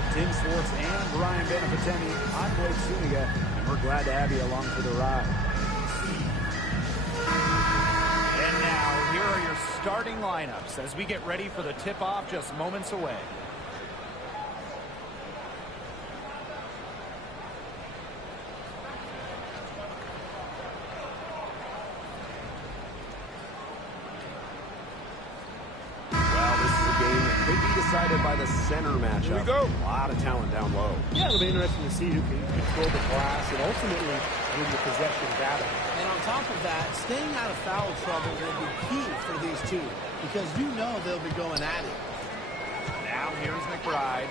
with Tim Swartz and Brian Beneficenti. I'm Blake Zuniga, and we're glad to have you along for the ride. And now, here are your starting lineups as we get ready for the tip-off just moments away. Decided by the center matchup. Here we go. A lot of talent down low. Yeah, it'll be interesting to see who can control the glass and ultimately win the possession battle. And on top of that, staying out of foul trouble will be key for these two because you know they'll be going at it. Now here's McBride.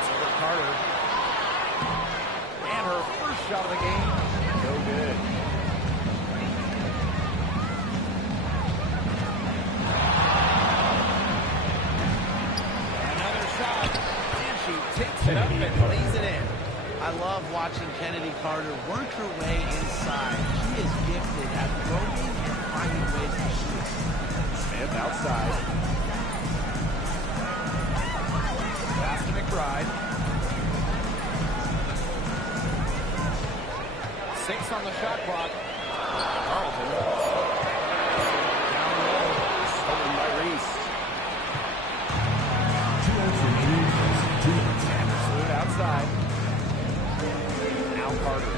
It's over Carter. And her first shot of the game. No good. Takes it up and lays it in. I love watching Kennedy Carter work her way inside. She is gifted at probing and finding ways to shoot. Smith outside. Pass to McBride. 6 on the shot clock. Carlton. Down low. Stolen by Reese. Outside. Now Carter.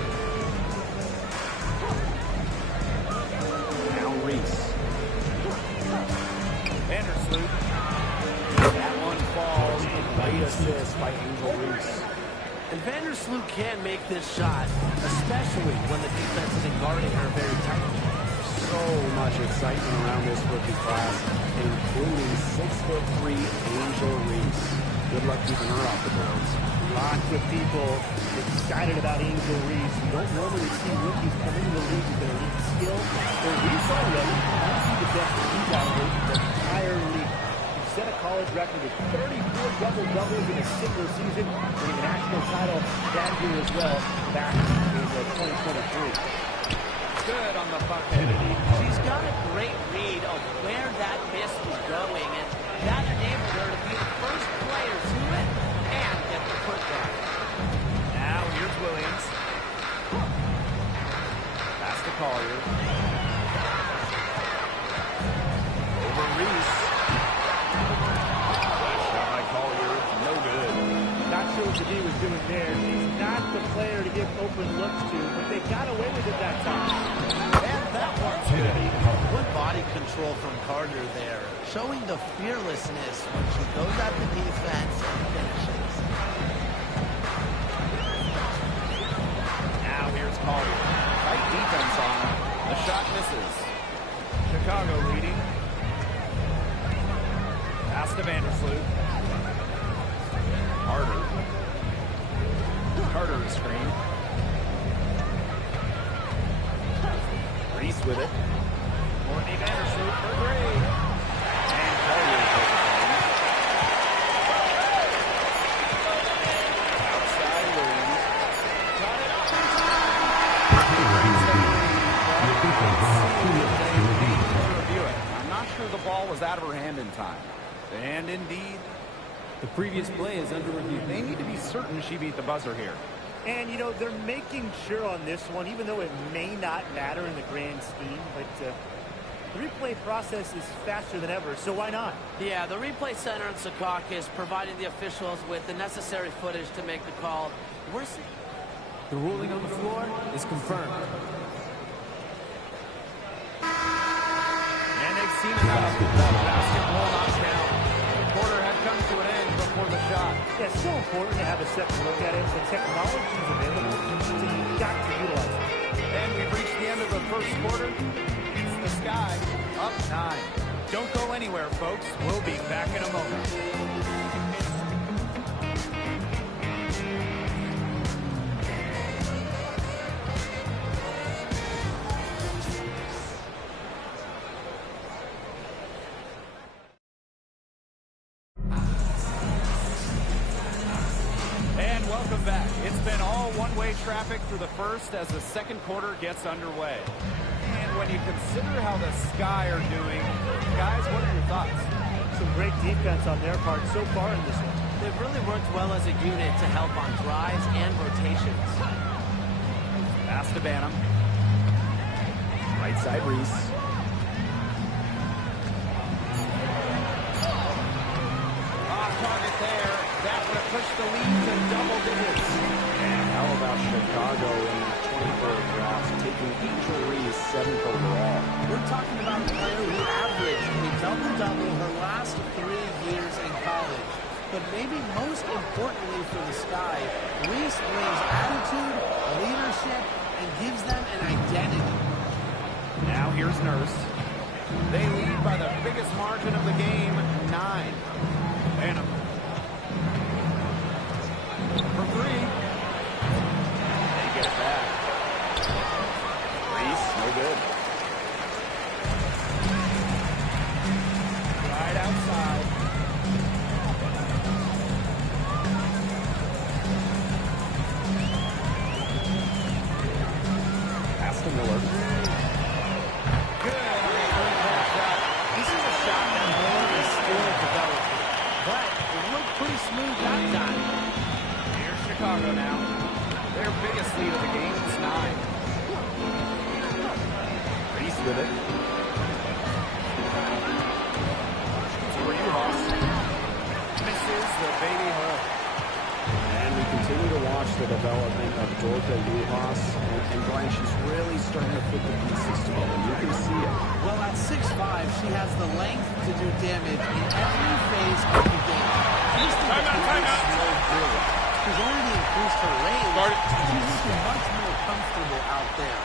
Now Reese. Vandersloot. That one falls. Great assist by Angel Reese. And Vandersloot can make this shot, especially when the defense isn't guarding her very tightly. So much excitement around this rookie class, including 6'3" Angel Reese. Good luck keeping her off the boards. Lots of people excited about Angel Reese. You don't normally see rookies come into the league with their elite skill. But Reese already might be the best rebound rate in the entire league. He set a college record with 34 double-doubles in a single season, winning a national title that year as well back in 2023. Good on the bucket. She's got a great read of where that miss was going, and that enabled her to be the first player to it and get the putback. Now here's Williams. Pass to Collier. Over Reese. Shot by Collier. No good. Not sure what the D was doing there. She's not the player to give open looks to, but they got away with it that time. And that one's good. Good body control from Carter there, showing the fearlessness when she goes at the defense and finishes. Now here's Collier. Tight defense on him. The shot misses. Chicago leading. Pass to Vandersloot. Carter is screen. Reese with it. Courtney Vandersloot for three. And Collier takes it home. Outside Williams. Got it. I'm not sure the ball was out of her hand in time. And indeed, the previous play is under review. They need to be certain she beat the buzzer here. And, you know, they're making sure on this one, even though it may not matter in the grand scheme, but the replay process is faster than ever, so why not? Yeah, the replay center in Secaucus is providing the officials with the necessary footage to make the call. We're seeing... The ruling on the floor is confirmed. And they've seen enough. Basketball knockdown. The quarter had come to an end before the shot. Yeah, it's so important to have a second look at it. The technology is available, so you've got to utilize it. And we've reached the end of the first quarter. It's the Sky up 9. Don't go anywhere, folks. We'll be back in a moment. Welcome back. It's been all one-way traffic through the first as the second quarter gets underway. And when you consider how the Sky are doing, guys, what are your thoughts? Some great defense on their part so far in this one. They've really worked well as a unit to help on drives and rotations. Pass to Banham. Right side Reese. Off target there. That would have pushed the lead to double digits. And how about Chicago in that 23rd draft, taking Angel Reese 7th overall? We're talking about a player who averaged a double-double her last 3 years in college. But maybe most importantly for the Sky, Reese brings attitude, leadership, and gives them an identity. Now here's Nurse. They lead by the biggest margin of the game, 9. Banham. For 3. They get it back. Reese, no good. Right outside. Pass to Miller. Good on the three-point shot. This is a shot that Miller is still developing. But it looked pretty smooth that time. Here's Chicago now. Their biggest lead of the game is 9. Reese with it. For you, Hoss. Misses the baby hook. And we continue to watch the development of Dorka Juhas. And Glenn, she's really starting to put the pieces together. You can see it. Well, at 6'5", she has the length to do damage in every phase of the game. She's already increased her range. She's looking much more comfortable out there.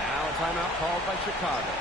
Now a timeout called by Chicago.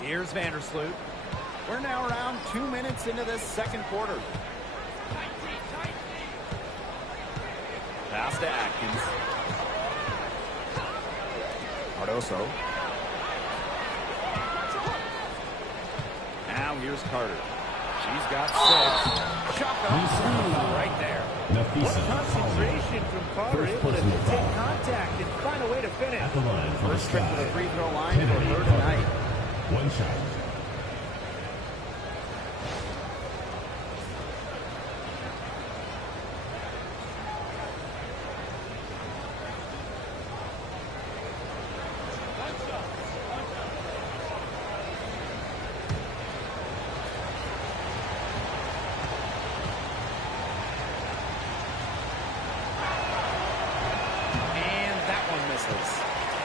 Here's Vandersloot. We're now around 2 minutes into this second quarter. Pass to Atkins. Cardoso. Now here's Carter. She's got 6. Shotgun right there. What concentration from Carter, able to take contact and find a way to finish. At the line for First trip to the Sky. free throw line for her tonight. One shot. And that one misses.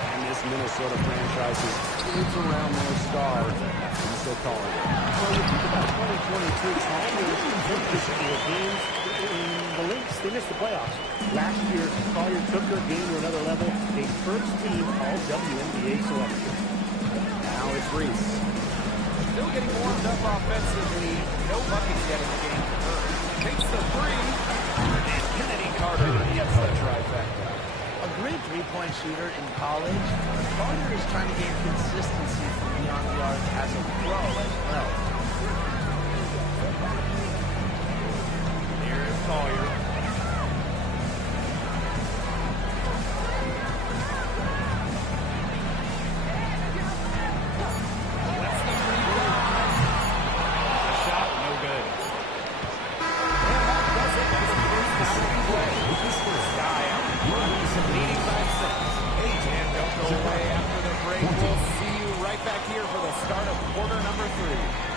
And this Minnesota franchise is kids around their star. I'm still calling it. Well, you think about 2022 Collier took this to a game in the Lynx. They missed the playoffs. Last year, Collier took their game to another level. A first-team All-WNBA selection. Now it's Reese. Still getting warmed up offensively. No buckets yet in the game for her. Takes the 3. And Kennedy Carter gets the trifecta. A great three-point shooter in college, Carter is trying to gain consistency from beyond the arc as a pro as well. Collier. Lets them rebound. A shot, no good. And that does it for the first half of play. Sky out in front, leading by 6. And don't go away after the break. We'll see you right back here for the start of quarter number 3.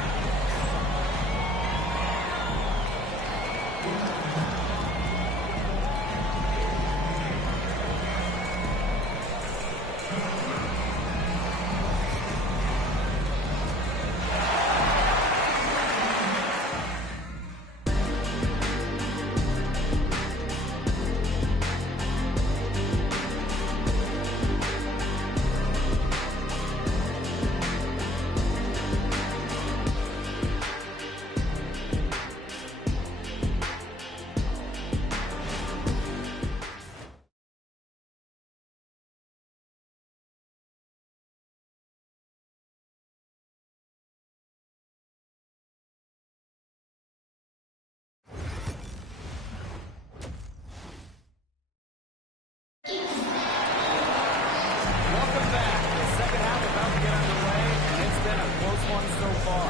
Welcome back. The second half about to get underway, and it's been a close one so far.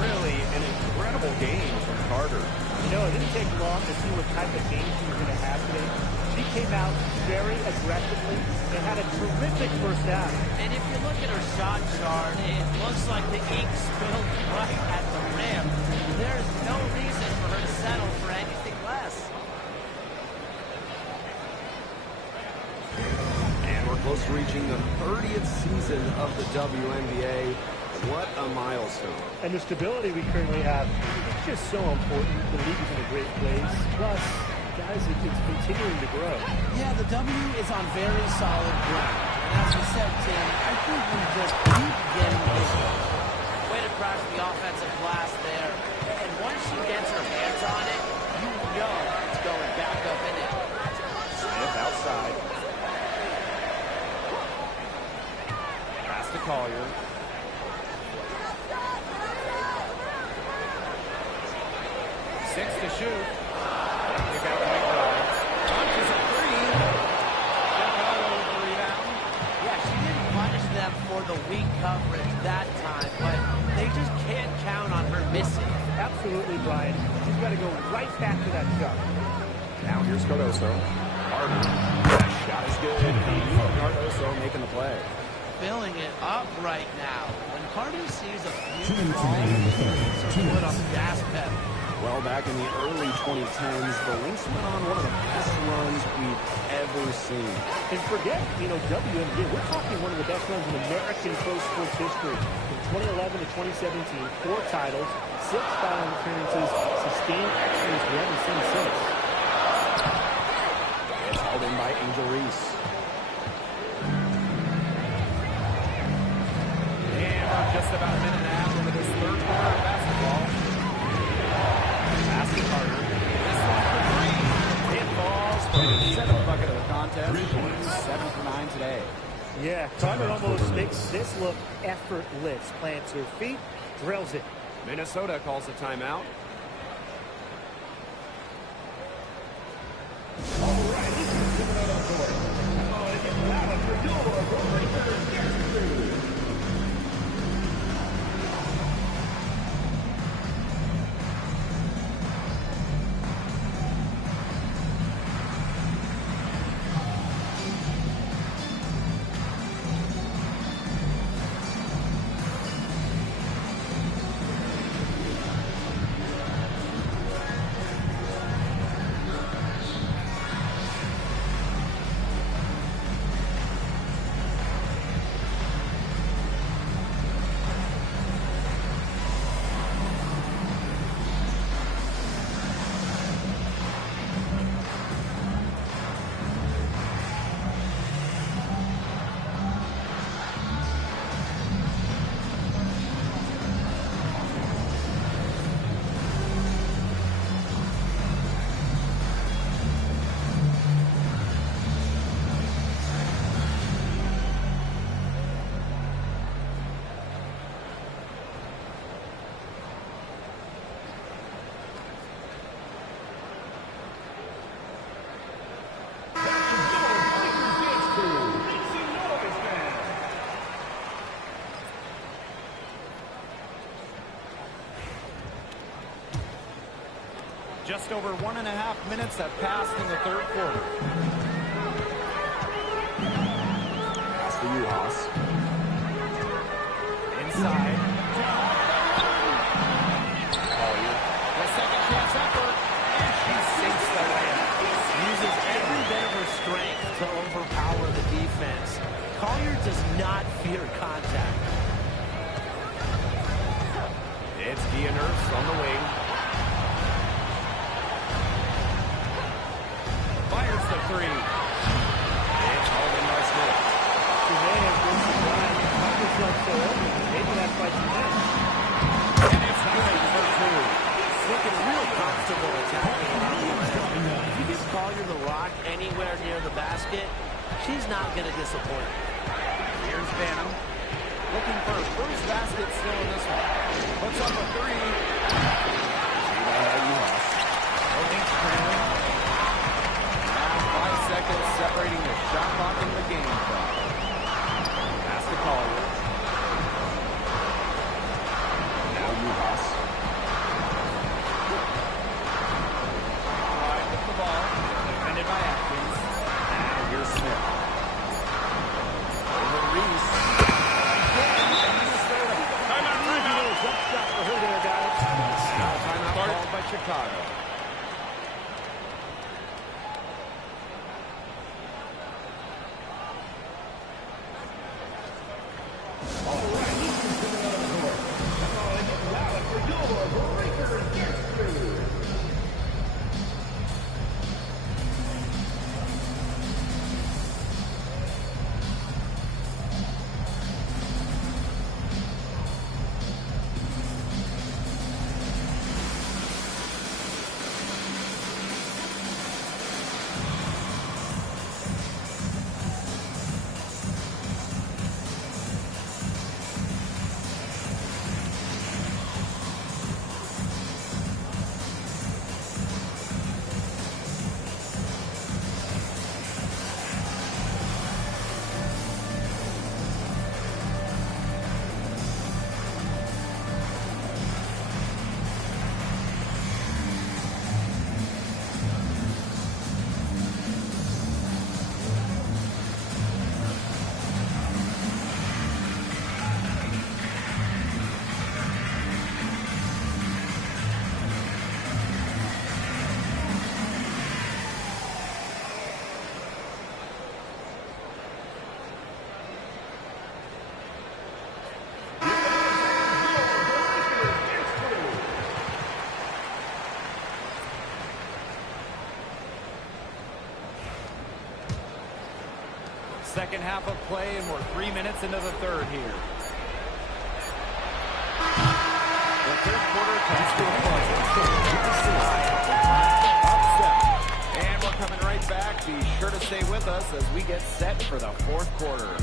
Really an incredible game from Carter. You know, it didn't take long to see what type of game she was going to have today. She came out very aggressively and had a terrific first half. And if you look at her shot chart, it looks like the ink spilled right at the rim. There's no reason for her to settle for anything less. And we're close to reaching the 30th season of the WNBA. What a milestone. And the stability we currently have, it's just so important. The league is in a great place. Plus, guys, it's continuing to grow. Yeah, the W is on very solid ground. And as you said, Tim, I think we just keep getting bigger. Way to crash the offensive glass there. And once she gets her hands on it, you know it's going back up in it. Smith outside. Pass to Collier. 6 to shoot. Kick out right drive. Punches a 3. Chicago with the rebound. Yeah, she didn't punish them for the weak coverage that time, but they just can't count on her missing. Absolutely, Brian. She's got to go right back to that shot. Now here's Cardoso. Carter. That shot is good. Cardoso making the play. Filling it up right now. When Carter sees a few balls, she's put on the gas pedal. Well, back in the early 2010s, the Lynx went on one of the best runs we've ever seen. And forget, WNBA, we're talking one of the best runs in American pro sports history. From 2011 to 2017, 4 titles, 6 final appearances, sustained excellence we haven't seen since. It's held in by Angel Reese. And we're just about a minute and a half into this third quarter of basketball. Pass to Carter. This one for 3. It falls for the 7th bucket of the contest. 7 for 9 today. Yeah, Carter almost makes this look effortless. Plants her feet, drills it. Minnesota calls a timeout. Just over 1.5 minutes have passed in the third quarter. Pass for you, Haas. Inside. Collier. The second chance effort. And she sinks the layup. Uses every bit of her strength to overpower the defense. Collier does not fear contact. It's Gia Nurse on the wing. Fires the three. It's hauled in by Smith. She may have been surprised to find herself so open. Maybe that's why she missed. And it's good for two. Looking real comfortable attacking around the rim. If you give Collier the rock anywhere near the basket, she's not going to disappoint. Here's Banham. Looking for her first basket still in this one. Puts up a three. Holding trailing. Now 5 seconds separating the shot clock and the game clock. Pass to Collier. Now you, Haas. Right with the ball. Defended by Atkins. Now here's Smith. Over Reese. Jump shot for her there, guys. Now timeout called by Chicago. Second half of play, and we're 3 minutes into the third here. The third quarter comes to a close. Up 7. And we're coming right back. Be sure to stay with us as we get set for the fourth quarter.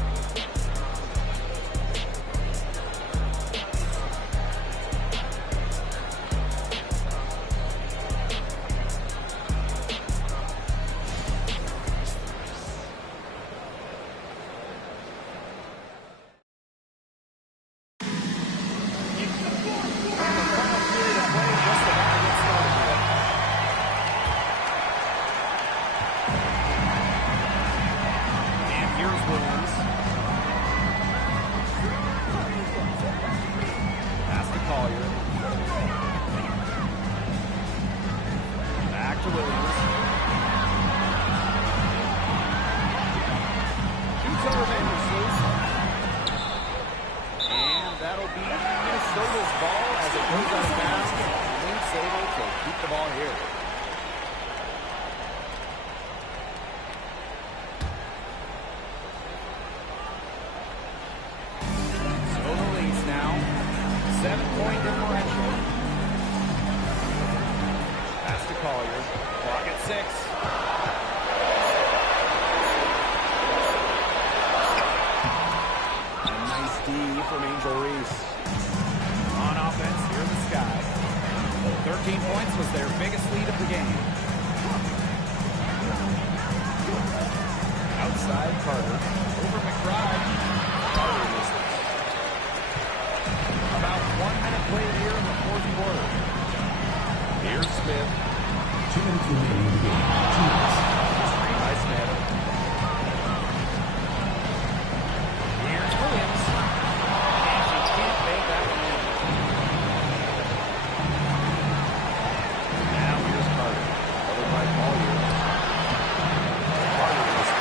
2 minutes remaining in the game. 2 minutes. Screen by Smith. Here's Williams. And she can't make that one in. Now here's Carter. Covered by Collier. Carter was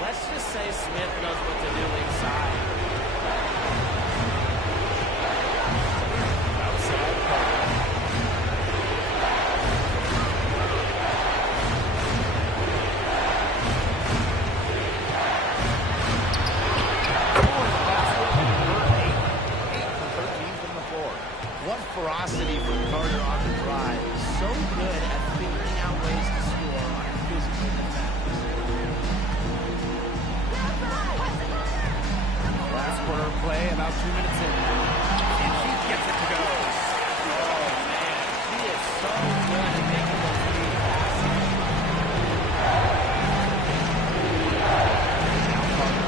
Let's just say Smith knows what to do inside. Outside Carter. What ferocity from Carter on the drive. So good at figuring out ways to score on physical defense. last quarter play, about 2 minutes in now. And she gets it to go. Oh, man. He is so good at making those lead passes. Now Carter.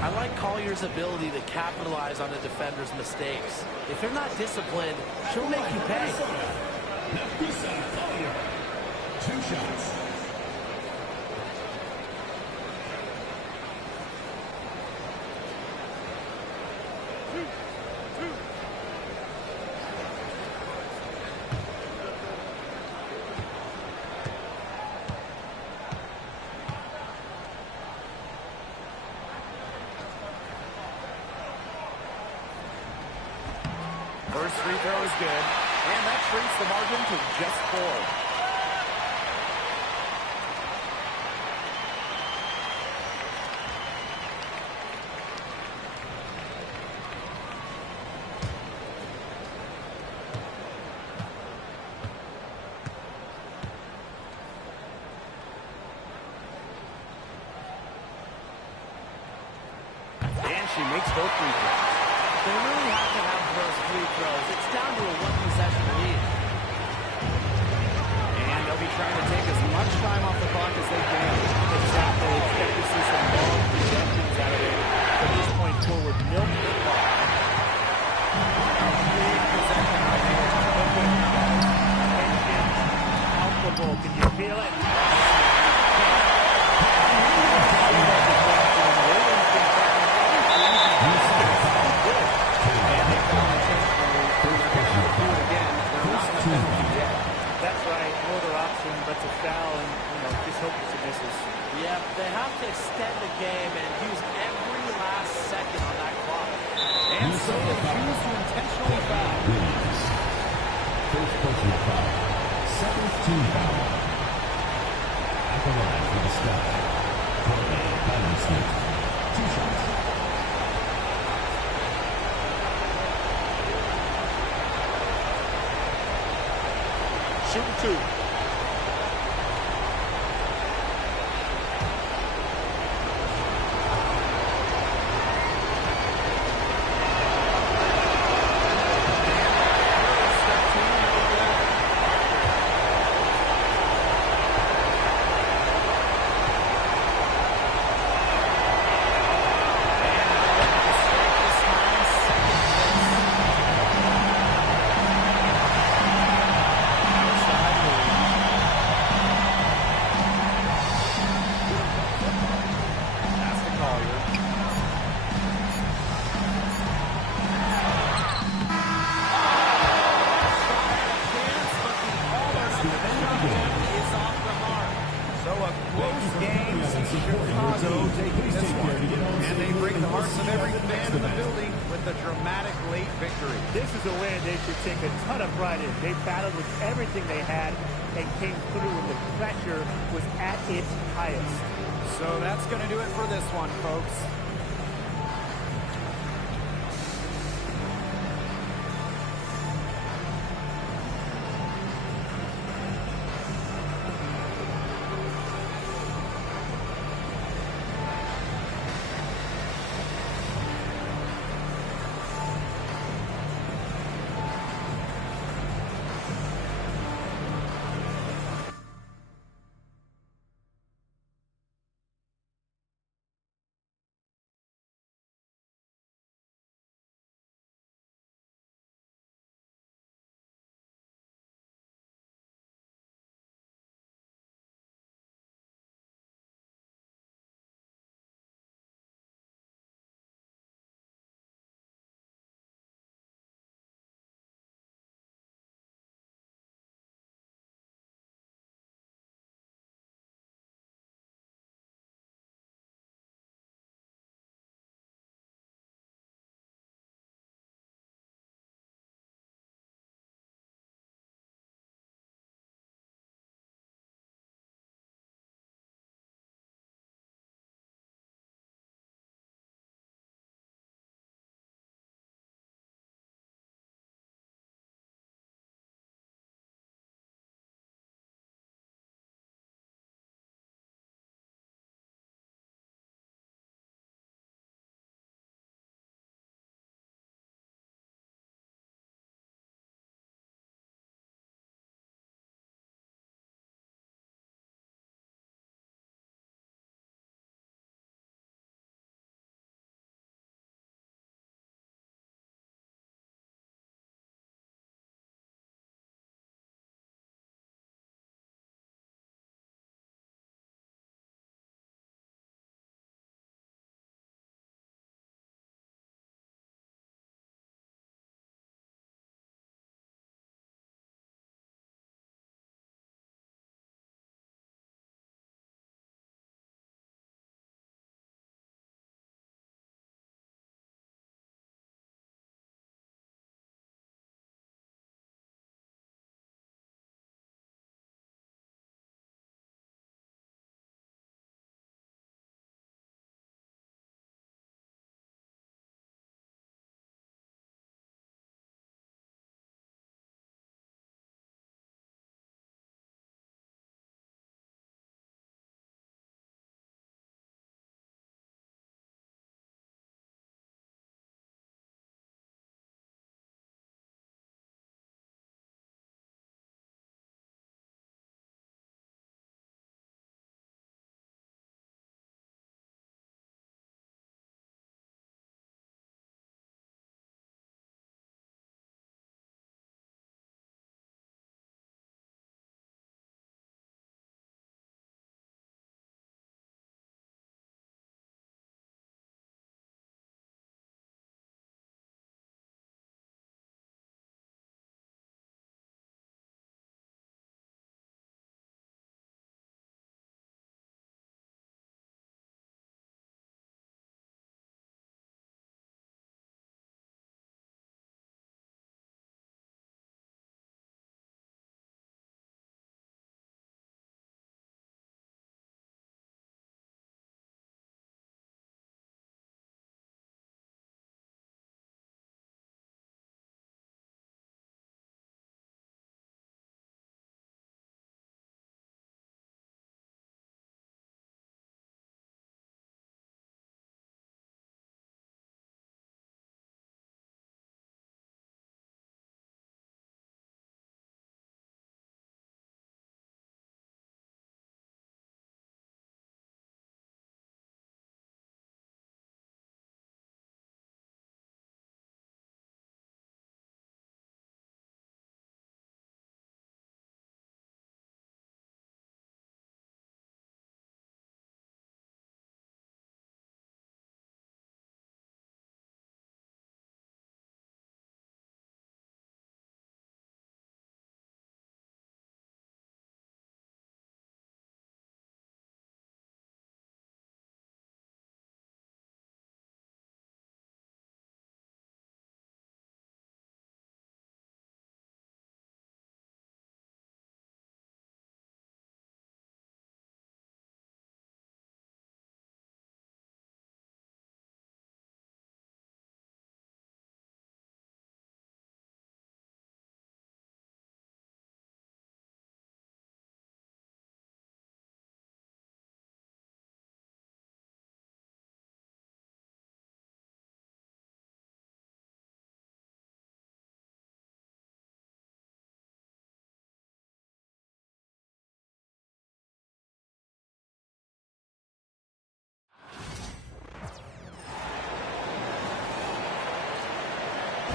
I like Collier's ability to capitalize on a defender's mistakes. If you're not disciplined, she'll make you pay. Collier. 2 shots. First free throw is good, and that shrinks the margin to just 4. And she makes both free throws. They really have to have those free throws. It's down to a one-possession lead. And they'll be trying to take as much time off the clock as they can. Exactly. Expect to see some long possessions out of it. From this point forward, milk the clock. Big possession right here. Tension, palpable. Can you feel it? That's right. No other option but to foul and, just hope she misses. Yep, they have to extend the game and use every last second on that clock. And so they choose to intentionally foul. First personal foul. Second team foul. At the line for the Sky. Carter Smith. 2 shots. Shooting 2. Chicago taking this one. And they break the hearts of every fan in the building with a dramatic late victory. This is a win they should take a ton of pride in. They battled with everything they had and came through when the pressure was at its highest. So that's going to do it for this one, folks.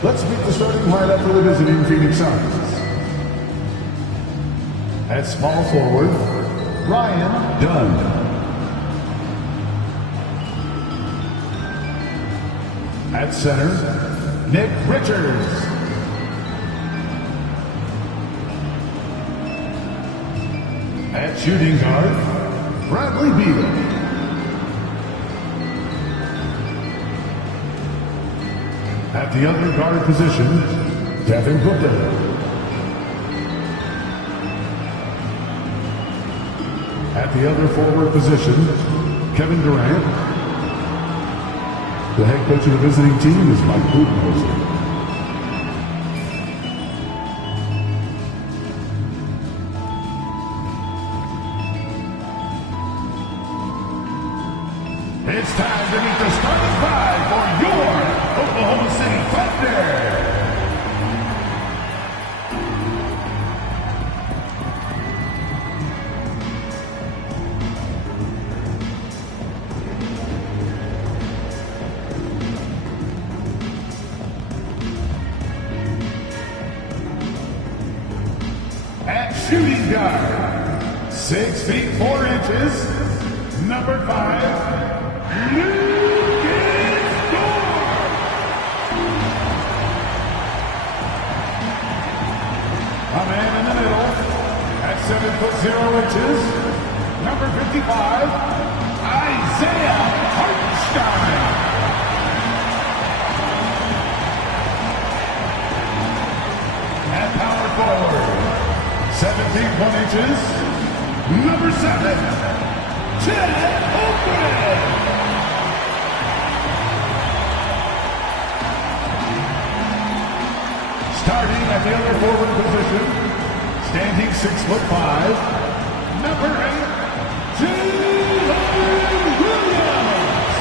Let's meet the starting lineup for the visiting Phoenix Suns. At small forward, Ryan Dunn. At center, Nick Richards. At shooting guard, Bradley Beal. At the other guard position, Devin Booker. At the other forward position, Kevin Durant. The head coach of the visiting team is Mike Budenholzer. It's time to meet the starting five for your Oklahoma City Thunder. At shooting guard, 6 feet 4 inches, number 5. A man in the middle at 7 foot 0 inches, number 55, Isaiah Hartenstein. At power forward, 7 feet 1 inches, number 7, Ted Oakwood. Starting at the other forward position, standing 6'5", number 8, Jalen Williams.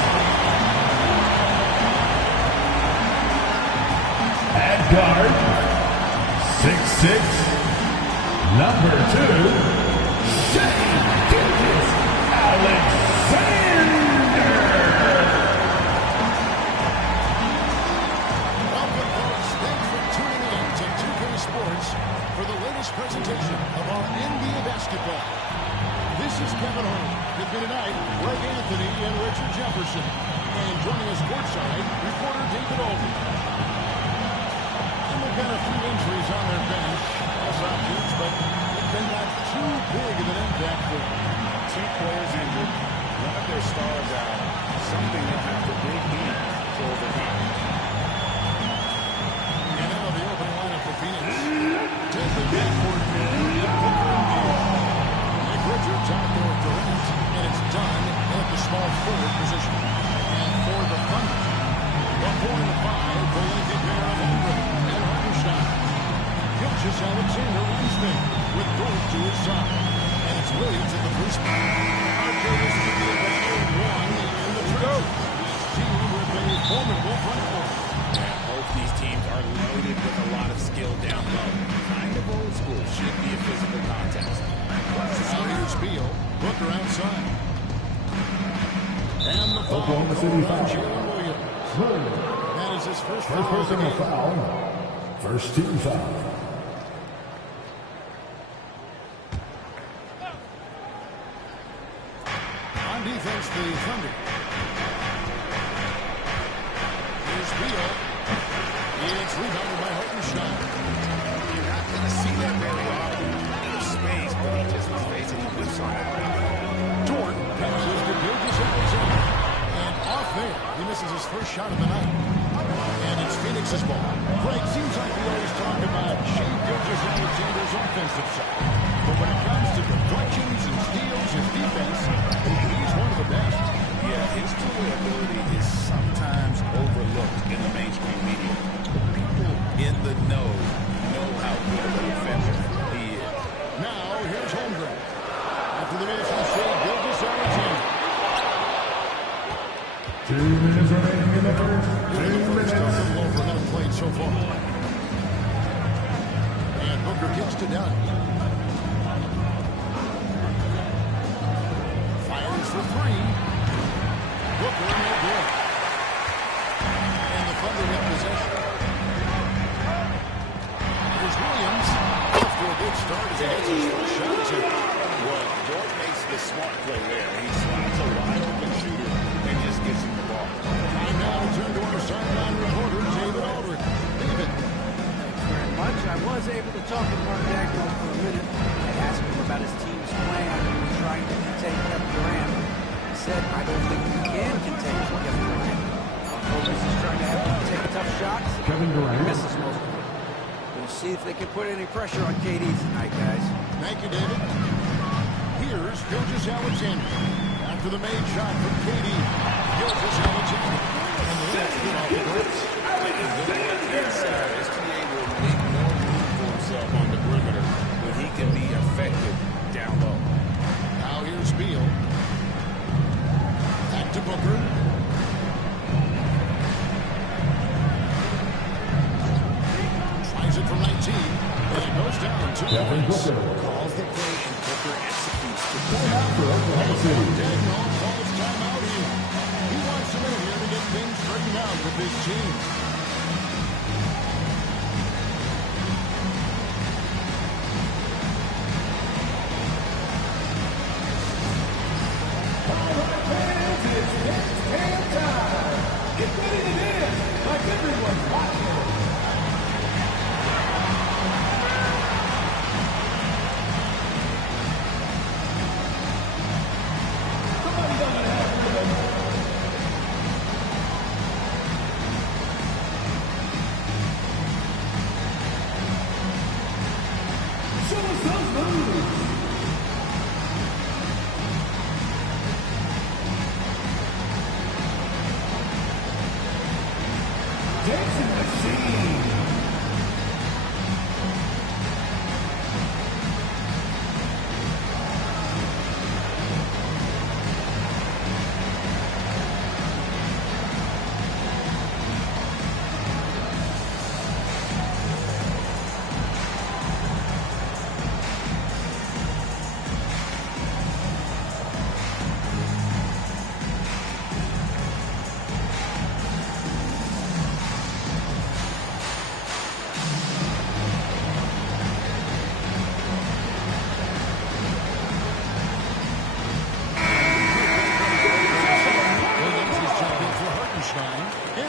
At guard, 6'6", number 2, Shea Alexander. Sports for the latest presentation of our NBA basketball. This is Kevin Harlan. With me tonight, Greg Anthony and Richard Jefferson. And joining us courtside, reporter David Aldridge. And they've got a few injuries on their bench. As options, but they're not too big of an impact for them. 2 players injured, one of their stars out. Something they'll have to dig in to overcome. And now the opening lineup for Phoenix. Take the backcourt. Booker and Beal. Nick Richards out there with Durant. And it's done at the small forward position. And for the Thunder, the 4 and the 5, the lengthy pair of Ingram and Hartenstein. Gilgeous Alexander Winston with Dort to his side. And it's Williams at the free spot. Arcade to be a battle 1 in the trenches. Each team with a formidable front court. Both these teams are loaded with a lot of skill down low. Kind of old school. Should be a physical contest. Now here's Beal. Booker outside. And the foul. Oklahoma City foul. Jalen Williams. That is his first foul. First personal foul. First team foul. On defense, the Thunder. Here's Beal. It's rebounded by Hartenstein. You're not going to see that very often. There's space, but he just was basically whiffs on it. Dort passes to Gilgeous Alexander. And off there, he misses his first shot of the night. And it's Phoenix's ball. Greg, seems like we always talk about Shea Gilgeous-Alexander's offensive side. But when it comes to deflections and steals and defense, he's one of the best. Yeah, his two-way ability is sometimes overlooked in the mainstream media. People in the know how good of a defender he is. Now, here's Holmgren. After the miss from Shea Gilgeous-Alexander. 2 minutes remaining in the first. 2 minutes. For minute played so far. And Booker gets to done. Fires for 3. Booker no good. And the Thunder in possession. he gets his first shot attempt. Well, Dort makes the smart play there. He slots a wide open shooter and just gives him the ball. Time now to turn to our sideline reporter, David Aldridge. David. Very much. I was able to talk with Mark Dagnall for a minute. I asked him about his team's plan in trying to contain Kevin Durant. He said, I don't think we can contain Kevin Durant. Our focus is trying to have him take tough shots. Kevin Durant. He misses most of them. We'll see if they can put any pressure on KD tonight, guys. Thank you, David. Here's Gilgeous Alexander. After the made shot from KD, Gilgeous Alexander. And the left good off the glass. SGA will make more room for himself on the perimeter when he can be effective down low. Now here's Beal. Back to Booker. Tries it from 19. And it goes down 2 points. Calls the play and Booker executes to Dagnall calls timeout here. He wants him in here to get things straightened out with his team.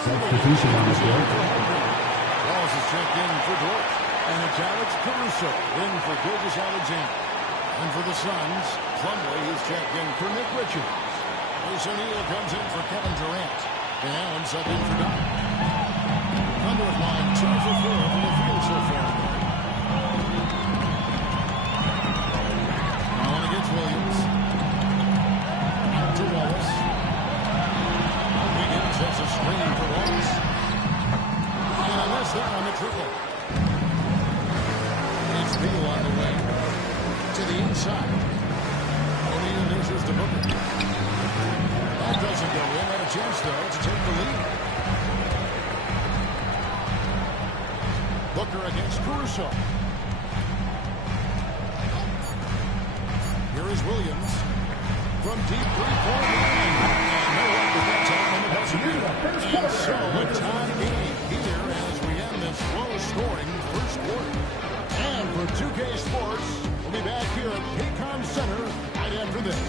Substitution on the field. Walls is checked in for Dort. And it's Alex Caruso in for Gilgeous Alexander. And for the Suns, Plumlee is checked in for Nick Richards. Bruce O'Neal comes in for Kevin Durant. And Allen sub in for Doc. Thunder with line 2 for 4 from the field so far. Allen against Williams. Out to Wallace. Wiggins has a screen for Wallace. And that's there on the triple. It's Beal on the way to the inside. O'Neal dishes to Booker. That doesn't go in. Had a chance, though, to take the lead. Booker against Caruso. Here is Williams from deep three-point line. And no luck with that time on the buzzer beater. And so a tie game here as we end this low-scoring first quarter. And for 2K Sports, we'll be back here at Paycom Center right after this.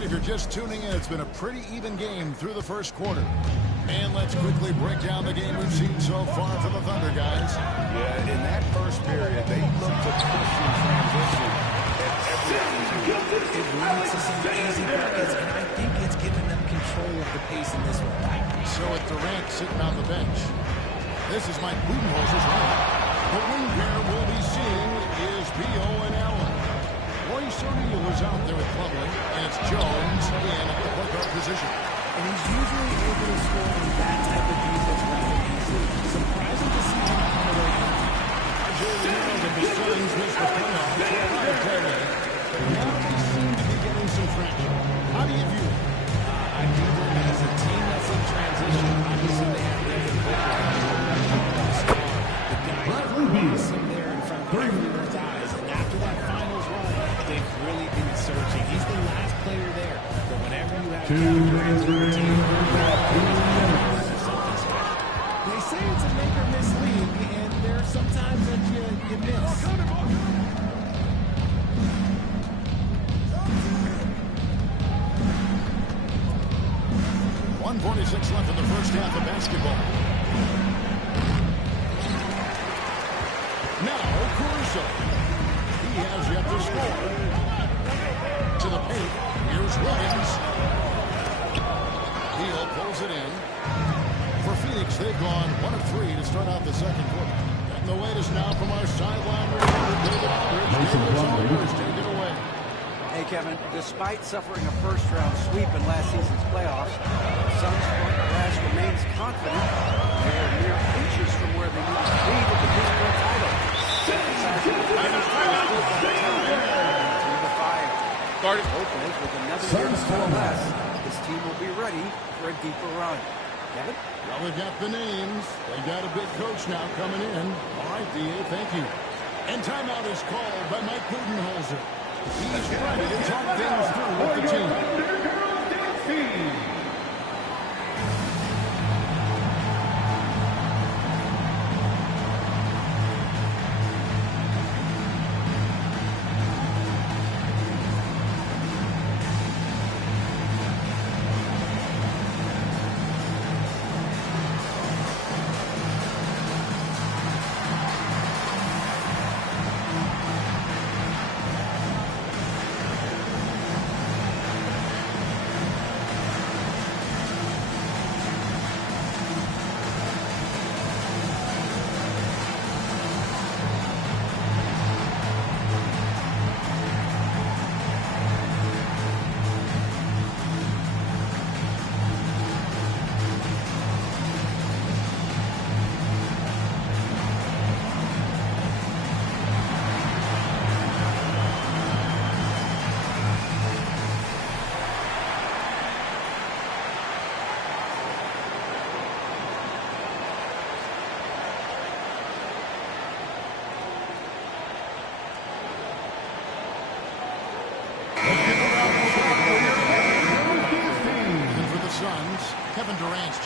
If you're just tuning in, it's been a pretty even game through the first quarter. And let's quickly break down the game we've seen so far from the Thunder, guys. Yeah, in that first period, they looked to push in transition at every opportunity. It leads to some easy buckets, and I think it's given them control of the pace in this one. So with Durant sitting on the bench, this is Mike Budenholzer's line. The wing pair we'll be seeing is Beal and Allen. Royce O'Neal is out there with Plumlee, and it's Jones in at the point guard position. And he's usually able to score on that type of defense rather easily. Surprising to see him come away from it. The Suns missed the playoffs for a lot of time, but now they seem to be getting some traction. How do you view it? I view them as a team that's in transition. Obviously, they have Devin Booker as the star, the guy 2 minutes remaining for that 2 minutes. They say it's a make or miss league, and there are sometimes that you miss. 1:46 left in the first half of basketball. Now Caruso. He has yet to score. To the paint. Here's Williams. Hill pulls it in. For Phoenix, they've gone 1 of 3 to start out the second quarter. And the latest now from our sideline reporter, David Aldridge. Take it away. Hey, Kevin, despite suffering a first-round sweep in last season's playoffs, the Suns' front brass remains confident they are mere inches from where they need to be to compete for a title. Hopefully, with another year to go less, this team will be ready for a deeper run. Kevin? Well, they've got the names. They've got a big coach now coming in. All right, D.A., thank you. And timeout is called by Mike Budenholzer. He's ready to talk things through with the team.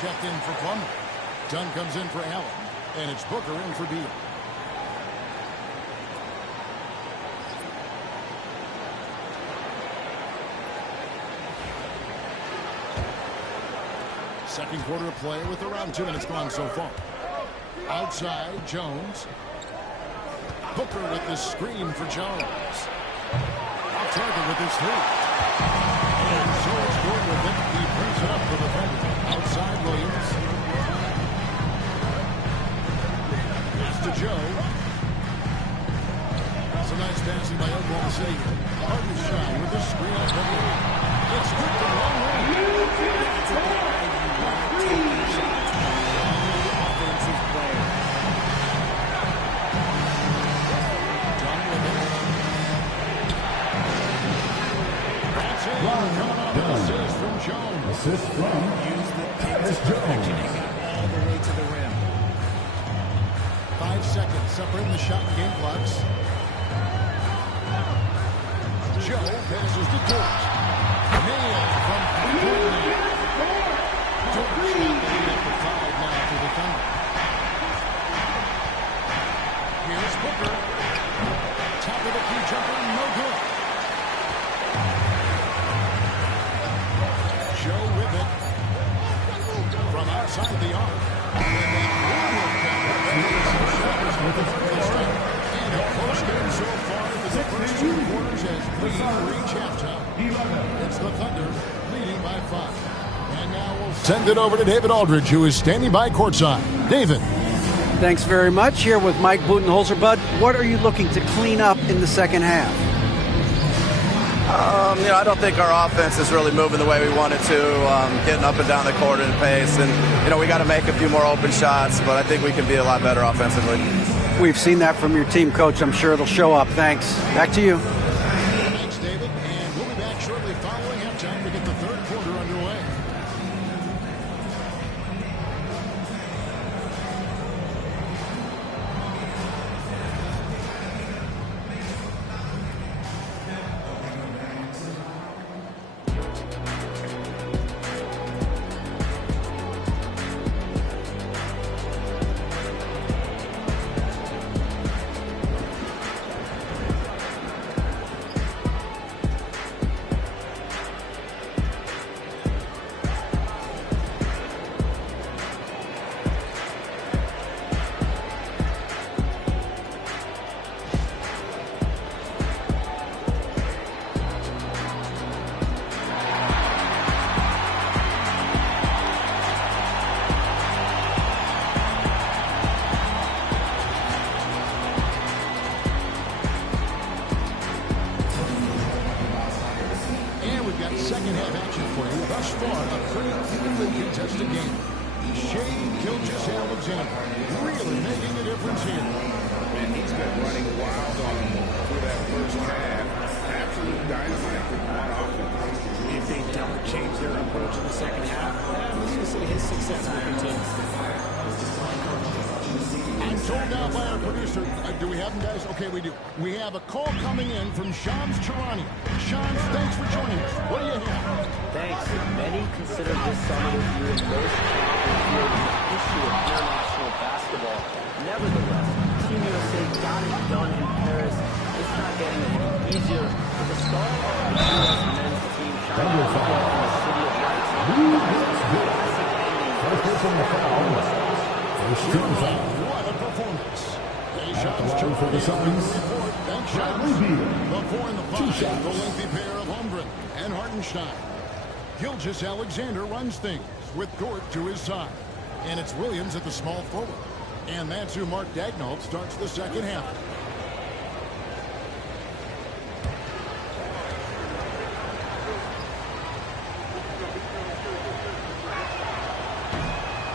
Checked in for Plummer. Dunn comes in for Allen. And it's Booker in for Beal. Second quarter of play with around 2 minutes gone so far. Outside, Jones. Booker with the screen for Jones. Off target with his 3. And so it's going with it. He brings it up for the defender. Outside Williams. Pass to Joe. Some nice passing by Oklahoma City. Hardenstein with the screen up the lead. It's good for long range. That's a guy you want taking shots. Offensive player. Done with it. That's it. Coming off an assist from Jones. Assist from Perfectioning it all the way to the rim. 5 seconds separating the shot and game clocks. Joe passes to Dort. Nailed from point. Dort got the lead up to 5 now for the Thunder. Here's Booker. Top of the key jumper, no good. Joe with it. From outside the arc. And a close game so far for the first 2 quarters as we reach halftime. It's the Thunder leading by 5. And now we'll send it over to David Aldridge, who is standing by courtside. David. Thanks very much. Here with Mike Budenholzer. Bud, what are you looking to clean up in the second half? I don't think our offense is really moving the way we want it to, getting up and down the court in pace. And, we got to make a few more open shots, but I think we can be a lot better offensively. We've seen that from your team, Coach. I'm sure it'll show up. Thanks. Back to you. Thanks, David. And we'll be back shortly following halftime to get the third quarter underway. second-half action for you. Thus far, a pretty evenly contested game. Shea Gilgeous-Alexander really making a difference here. And he's been running wild on them through that first half. Absolute dynamite on offense. If they don't change their approach in the second half, let's just say his success will continue. I'm told now by our producer, do we have them, guys? Okay, we do. We have a call coming in from Shams Charania. Shams, thanks for joining us. What do you have? Thanks. Many consider this summit review the most challenging field in the history of international basketball. Nevertheless, Team USA got it done in Paris. It's not getting any easier. For the start of the U.S. men's team shining in the City of Lights. What a performance. Shams Charania report. Thanks, Shams. The 4 and the 5, the lengthy pair of Holmgren and Hartenstein. Gilgeous-Alexander runs things with Dort to his side. And it's Williams at the small forward. And that's who Mark Daigneault starts the second half.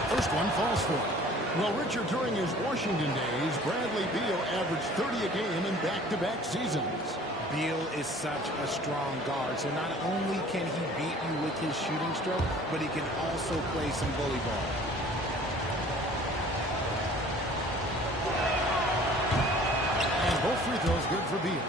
First one falls for him. Well, Richard, during his Washington days, Bradley Beal averaged 30 a game in back-to-back seasons. Beal is such a strong guard, so not only can he beat you with his shooting stroke, but he can also play some bully ball. And both free throws good for Beal.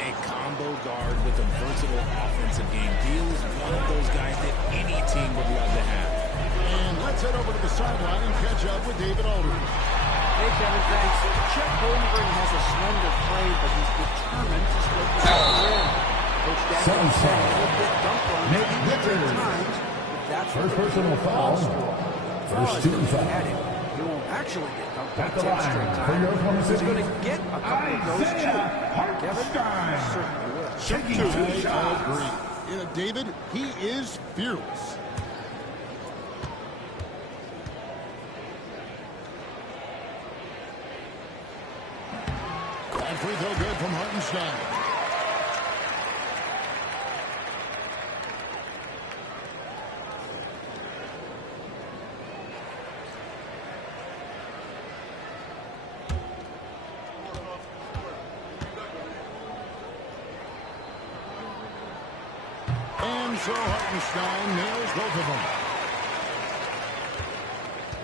A combo guard with a versatile offensive game. Beal is one of those guys that any team would love to have. And let's head over to the sideline and catch up with David Aldridge. Hey, Kevin, thanks. Chet Holmgren has a slender frame, but he's determined to slip the rim. Coach Daigneault said he'll get dunked on maybe 10 times, but that's what the personal foul. First 2 foul. He won't actually get dunked on 10 straight times. He's going to get a couple of those too. Kevin, certainly will. I agree. David, he is fearless. And free throw good from Hartenstein. And so Hartenstein nails both of them.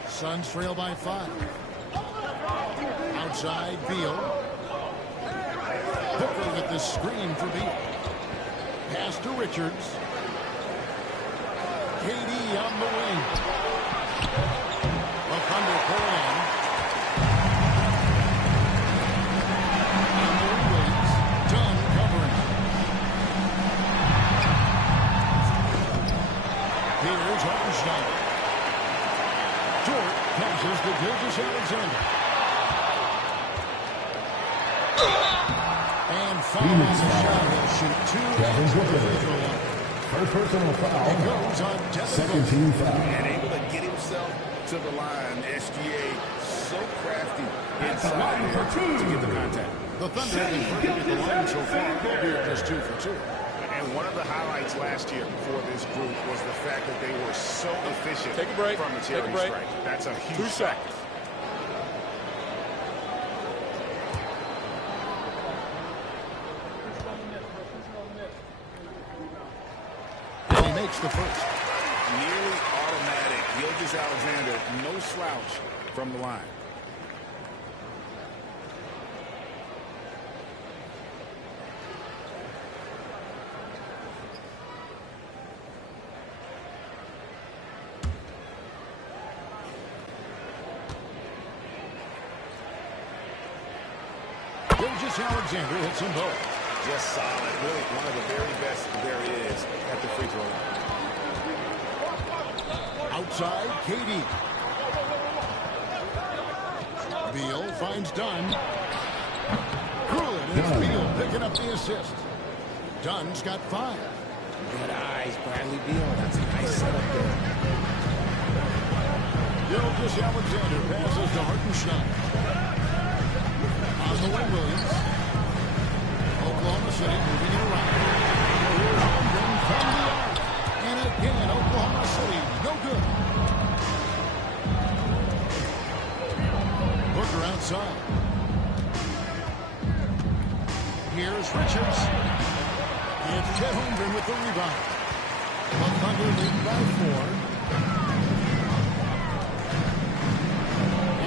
Suns trail by 5. Outside, Beal. Booker with the screen for Beal. Pass to Richards. KD on the wing. The Thunder pull in. And Williams. Dunn covering. Here's Hartenstein. Dort passes to Gilgeous-Alexander. And foul on the shot. He'll shoot 2 at the free throw line. First personal foul. It goes on Devin Second Booker. team foul. And able to get himself to the line. SGA so crafty inside there to get the contact. The Thunder have been perfect at the line so far. Here, just 2 for 2. And one of the highlights last year for this group was the fact that they were so efficient Take a break. from the charity strike. That's a huge 2 seconds. And he makes the first. Nearly automatic. Gilgeous-Alexander, no slouch from the line. Gilgeous-Alexander hits them both. Just solid. Really one of the very best there is at the free throw line. Outside, KD. Beal finds Dunn. Good, and it's Beal picking up the assist. Dunn's got 5. Good eyes, Bradley Beal. That's a nice setup there. Gilgeous-Alexander passes to Hartenstein. On the way, Williams. Oklahoma City moving it around. Here's Holmgren from the arc. Richards. It's Chet Holmgren with the rebound. The Thunder lead by 4.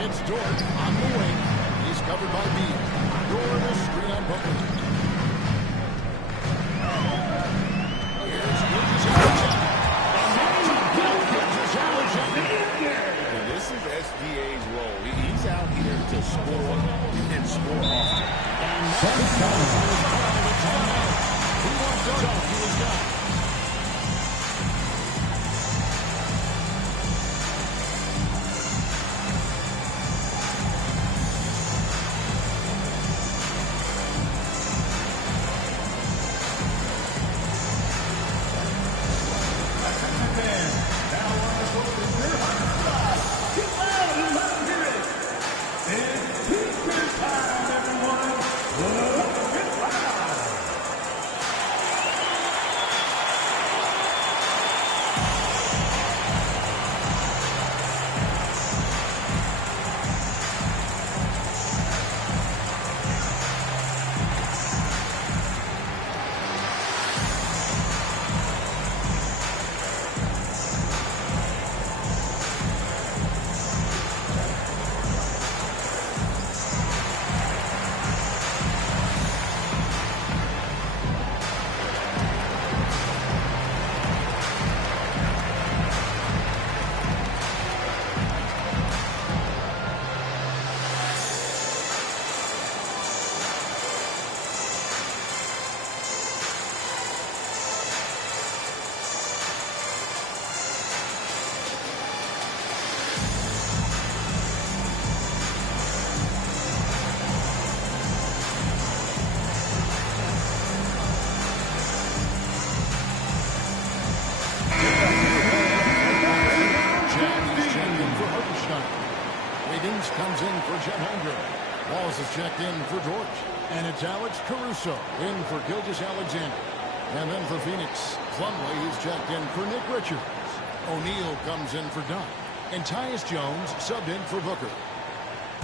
It's Dort on the wing. He's covered by Beal. Dort a screen on Booker. Here's Gilgeous Alexander. And this is SGA's role. He's out here to score and score often. And he walked off. He was done. Comes in for Chet Holmgren. Walls is checked in for Dort. And it's Alex Caruso in for Gilgeous Alexander. And then for Phoenix, Plumlee is checked in for Nick Richards. O'Neal comes in for Dunn. And Tyus Jones subbed in for Booker.